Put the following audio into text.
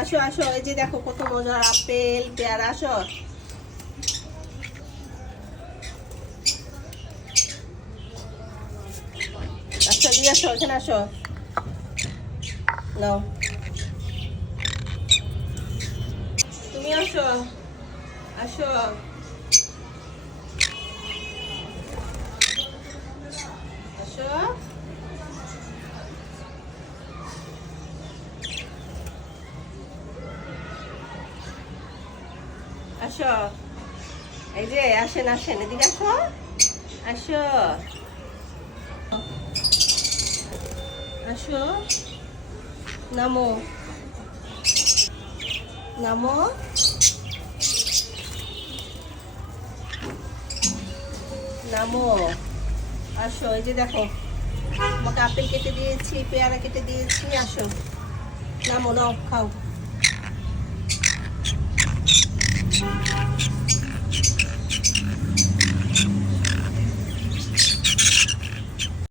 আসো আসো, এই যে দেখো কত মজার আপেল পেয়ারা। আসো আচ্ছা দিয়ে আসো, এখানে আসো, নাও তুমি আসো। আসো আসো আসো, এই যে আসেন আসেন, এদিকে আসো। আসো আসো, নামো নামো, নামো। আসো, এই যে দেখো তোমাকে আপেল কেটে দিয়েছি, পেয়ারা কেটে দিয়েছি। আসো, নামো, নাও খাও।